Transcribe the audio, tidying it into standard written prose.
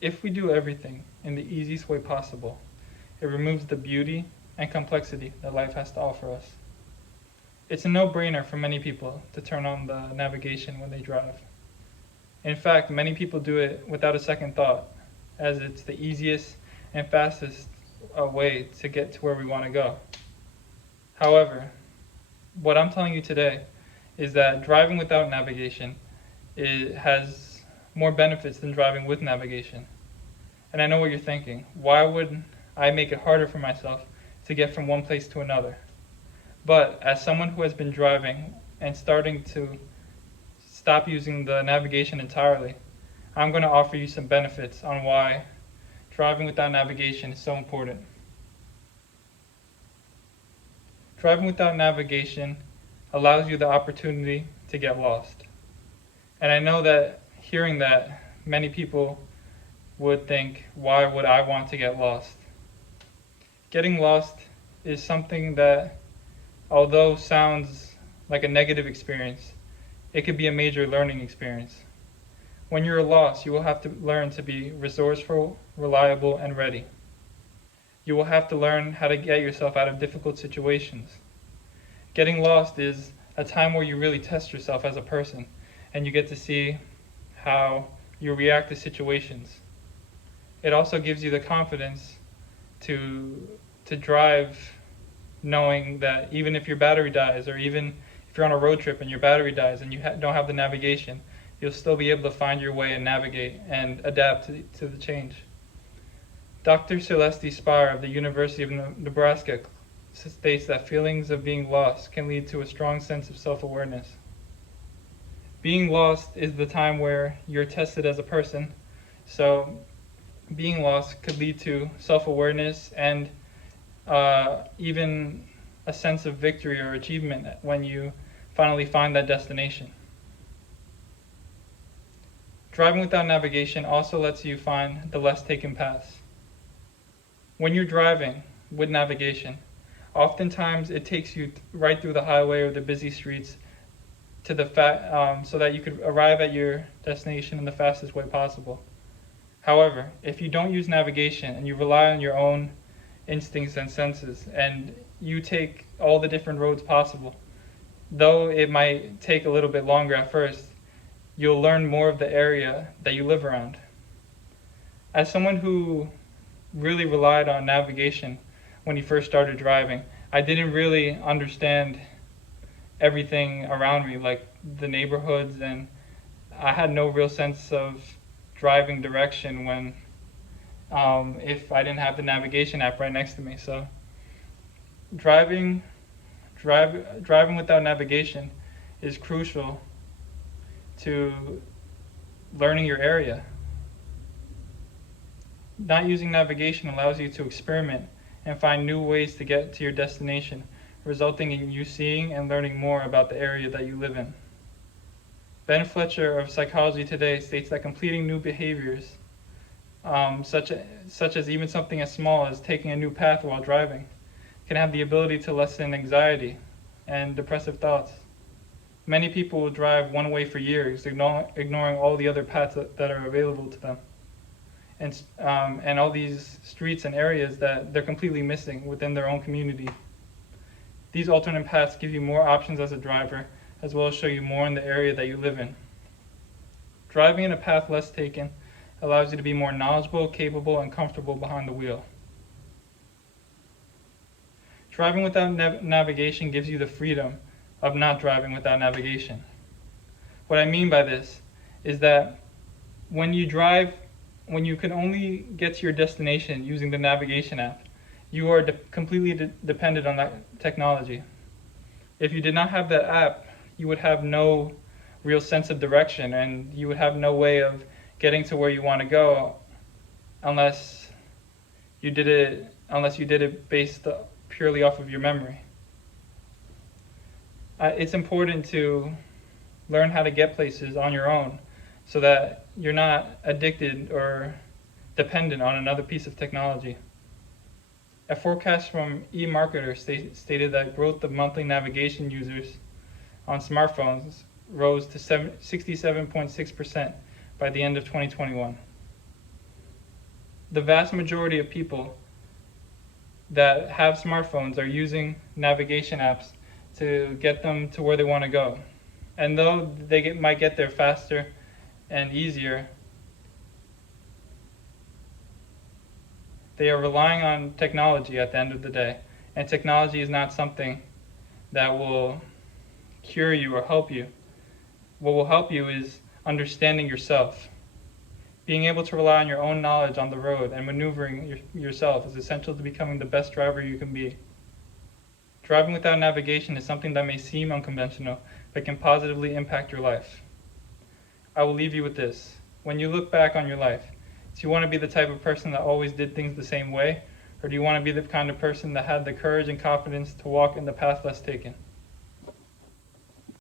If we do everything in the easiest way possible, it removes the beauty and complexity that life has to offer us. It's a no-brainer for many people to turn on the navigation when they drive. In fact, many people do it without a second thought, as it's the easiest and fastest way to get to where we want to go. However, what I'm telling you today is that driving without navigation has more benefits than driving with navigation. And I know what you're thinking. Why would I make it harder for myself to get from one place to another? But as someone who has been driving and starting to stop using the navigation entirely, I'm going to offer you some benefits on why driving without navigation is so important. Driving without navigation allows you the opportunity to get lost. And I know that hearing that, many people would think, why would I want to get lost? Getting lost is something that, although sounds like a negative experience, it could be a major learning experience. When you're lost, you will have to learn to be resourceful, reliable, and ready. You will have to learn how to get yourself out of difficult situations. Getting lost is a time where you really test yourself as a person, and you get to see how you react to situations. It also gives you the confidence to drive, knowing that even if your battery dies, or even if you're on a road trip and your battery dies and you don't have the navigation, you'll still be able to find your way and navigate and adapt to the change. Dr. Celeste Spire of the University of Nebraska states that feelings of being lost can lead to a strong sense of self-awareness. Being lost is the time where you're tested as a person, so being lost could lead to self-awareness and even a sense of victory or achievement when you finally find that destination. Driving without navigation also lets you find the less taken paths. When you're driving with navigation, oftentimes it takes you right through the highway or the busy streets to so that you could arrive at your destination in the fastest way possible. However, if you don't use navigation and you rely on your own instincts and senses, and you take all the different roads possible, though it might take a little bit longer at first, you'll learn more of the area that you live around. As someone who really relied on navigation when he first started driving, I didn't really understand everything around me, like the neighborhoods, and I had no real sense of driving direction when if I didn't have the navigation app right next to me. So driving without navigation is crucial to learning your area. Not using navigation allows you to experiment and find new ways to get to your destination, resulting in you seeing and learning more about the area that you live in. Ben Fletcher of Psychology Today states that completing new behaviors, such as even something as small as taking a new path while driving, can have the ability to lessen anxiety and depressive thoughts. Many people will drive one way for years, ignoring all the other paths that are available to them, and all these streets and areas that they're completely missing within their own community. These alternate paths give you more options as a driver, as well as show you more in the area that you live in. Driving in a path less taken allows you to be more knowledgeable, capable, and comfortable behind the wheel. Driving without navigation gives you the freedom of not driving without navigation. What I mean by this is that when you can only get to your destination using the navigation app, you are completely dependent on that technology. If you did not have that app, you would have no real sense of direction, and you would have no way of getting to where you want to go unless you did it based purely off of your memory. It's important to learn how to get places on your own so that you're not addicted or dependent on another piece of technology. A forecast from eMarketer stated that growth of monthly navigation users on smartphones rose to 67.6% by the end of 2021. The vast majority of people that have smartphones are using navigation apps to get them to where they want to go. And though might get there faster and easier, they are relying on technology at the end of the day. And technology is not something that will cure you or help you. What will help you is understanding yourself. Being able to rely on your own knowledge on the road and maneuvering yourself is essential to becoming the best driver you can be. Driving without navigation is something that may seem unconventional, but can positively impact your life. I will leave you with this. When you look back on your life, do you want to be the type of person that always did things the same way? Or do you want to be the kind of person that had the courage and confidence to walk in the path less taken?